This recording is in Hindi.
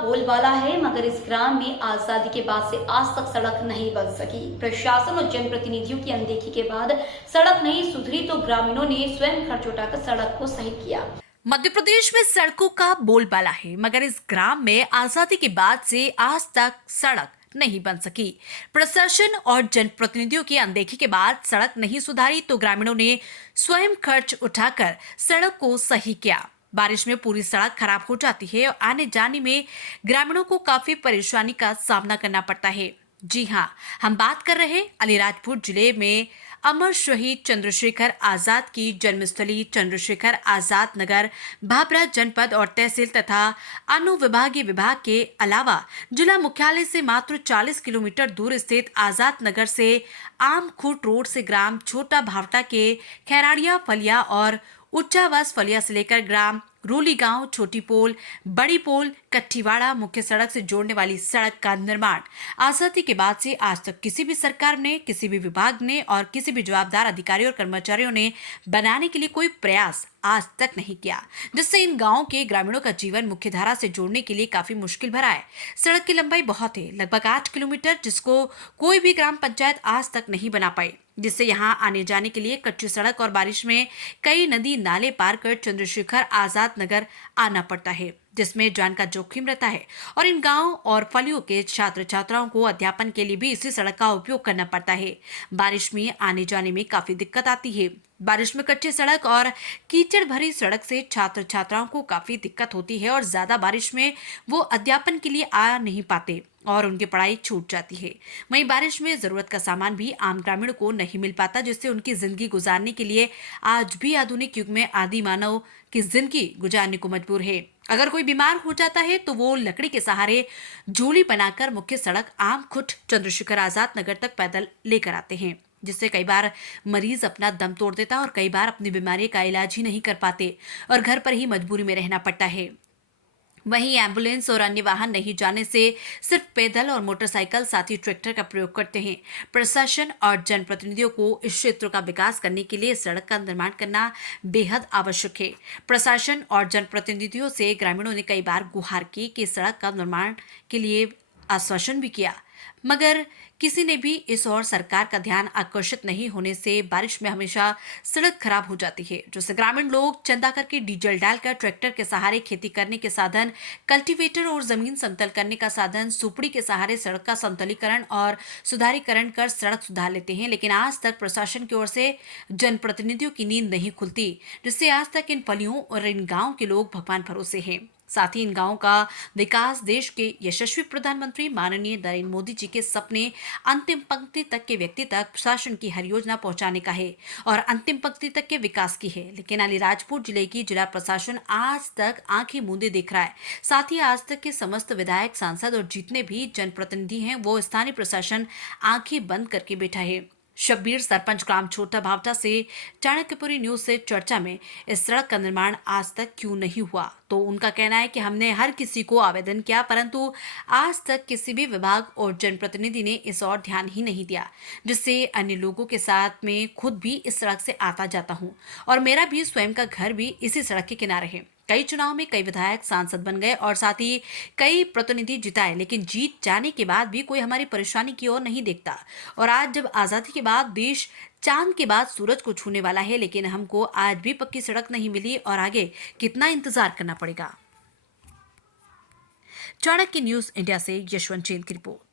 बोलबाला है, मगर इस ग्राम में आजादी के बाद से आज तक सड़क नहीं बन सकी। प्रशासन और जनप्रतिनिधियों की अनदेखी के बाद सड़क नहीं सुधरी तो ग्रामीणों ने स्वयं खर्च उठाकर सड़क को सही किया। मध्य प्रदेश में सड़कों का बोलबाला है, मगर इस ग्राम में आजादी के बाद से आज तक सड़क नहीं बन सकी। प्रशासन और जनप्रतिनिधियों की अनदेखी के बाद सड़क नहीं सुधारी तो ग्रामीणों ने स्वयं खर्च उठाकर सड़क को सही किया। बारिश में पूरी सड़क खराब हो जाती है और आने जाने में ग्रामीणों को काफी परेशानी का सामना करना पड़ता है। जी हाँ, हम बात कर रहे हैं अलीराजपुर जिले में अमर शहीद चंद्रशेखर आजाद की जन्मस्थली चंद्रशेखर आजाद नगर भाभरा जनपद और तहसील तथा अनुविभागीय विभाग के अलावा जिला मुख्यालय से मात्र 40 किलोमीटर दूर स्थित आजाद नगर से आमखुट रोड से ग्राम छोटा भावटा के खैराड़िया फलिया और उच्चावास फलिया से लेकर ग्राम रूली गांव छोटी पोल बड़ी पोल कट्ठीवाड़ा मुख्य सड़क से जोड़ने वाली सड़क का निर्माण आजादी के बाद से आज तक किसी भी सरकार ने, किसी भी विभाग ने और किसी भी जवाबदार अधिकारियों और कर्मचारियों ने बनाने के लिए कोई प्रयास आज तक नहीं किया, जिससे इन गांवों के ग्रामीणों का जीवन मुख्यधारा से जोड़ने के लिए काफी मुश्किल भरा है। सड़क की लंबाई बहुत है, लगभग 8 किलोमीटर, जिसको कोई भी ग्राम पंचायत आज तक नहीं बना पाई, जिससे यहाँ आने जाने के लिए कच्ची सड़क और बारिश में कई नदी नाले पार कर चंद्रशेखर आजाद नगर आना पड़ता है, जिसमें जान का जोखिम रहता है और इन गांव और फलियों के छात्र छात्राओं को अध्यापन के लिए भी इसी सड़क का उपयोग करना पड़ता है। बारिश में आने जाने में काफी दिक्कत आती है। बारिश में कच्ची सड़क और कीचड़ भरी सड़क से छात्र छात्राओं को काफी दिक्कत होती है और ज्यादा बारिश में वो अध्यापन के लिए आ नहीं पाते और उनकी पढ़ाई छूट जाती है। वहीं बारिश में जरूरत का सामान भी आम ग्रामीण को नहीं मिल पाता, जिससे उनकी जिंदगी गुजारने के लिए आज भी आधुनिक युग में आदि मानव की जिंदगी गुजारने को मजबूर है। अगर कोई बीमार हो जाता है तो वो लकड़ी के सहारे झोली बनाकर मुख्य सड़क आमखुट चंद्रशेखर आजाद नगर तक पैदल लेकर आते हैं, जिससे कई बार मरीज अपना दम तोड़ देता है और कई बार अपनी बीमारी का इलाज ही नहीं कर पाते और घर पर ही मजबूरी में रहना पड़ता है। वहीं एम्बुलेंस और अन्य वाहन नहीं जाने से सिर्फ पैदल और मोटरसाइकिल साथ ही ट्रैक्टर का प्रयोग करते हैं। प्रशासन और जनप्रतिनिधियों को इस क्षेत्र का विकास करने के लिए सड़क का निर्माण करना बेहद आवश्यक है। प्रशासन और जनप्रतिनिधियों से ग्रामीणों ने कई बार गुहार की कि सड़क का निर्माण के लिए आश्वासन भी किया, मगर किसी ने भी इस ओर सरकार का ध्यान आकर्षित नहीं होने से बारिश में हमेशा सड़क खराब हो जाती है, जिससे ग्रामीण लोग चंदा करके डीजल डालकर ट्रैक्टर के सहारे खेती करने के साधन, कल्टीवेटर और जमीन समतल करने का साधन, सुपड़ी के सहारे सड़क का समतलीकरण और सुधारीकरण कर सड़क सुधार लेते हैं। लेकिन आज तक प्रशासन की ओर से जनप्रतिनिधियों की नींद नहीं खुलती, जिससे आज तक इन फलियों और इन गाँव के लोग भगवान भरोसे हैं। साथ ही इन गांवों का विकास देश के यशस्वी प्रधानमंत्री माननीय नरेंद्र मोदी जी के सपने अंतिम पंक्ति तक के व्यक्ति तक शासन की हर योजना पहुंचाने का है और अंतिम पंक्ति तक के विकास की है। लेकिन अलीराजपुर जिले की जिला प्रशासन आज तक आंखें मूंदे देख रहा है। साथ ही आज तक के समस्त विधायक, सांसद और जितने भी जनप्रतिनिधि हैं वो स्थानीय प्रशासन आंखें बंद करके बैठा है। शब्बीर सरपंच ग्राम छोटा भावटा से चाणक्यपुरी न्यूज से चर्चा में इस सड़क का निर्माण आज तक क्यों नहीं हुआ, तो उनका कहना है कि हमने हर किसी को आवेदन किया, परंतु आज तक किसी भी विभाग और जनप्रतिनिधि ने इस ओर ध्यान ही नहीं दिया, जिससे अन्य लोगों के साथ में खुद भी इस सड़क से आता जाता हूँ और मेरा भी स्वयं का घर भी इसी सड़क के किनारे है। कई चुनाव में कई विधायक सांसद बन गए और साथ ही कई प्रतिनिधि जिताए, लेकिन जीत जाने के बाद भी कोई हमारी परेशानी की ओर नहीं देखता। और आज जब आजादी के बाद देश चांद के बाद सूरज को छूने वाला है, लेकिन हमको आज भी पक्की सड़क नहीं मिली और आगे कितना इंतजार करना पड़ेगा। चाणक्य न्यूज इंडिया से यशवंत जैन की रिपोर्ट।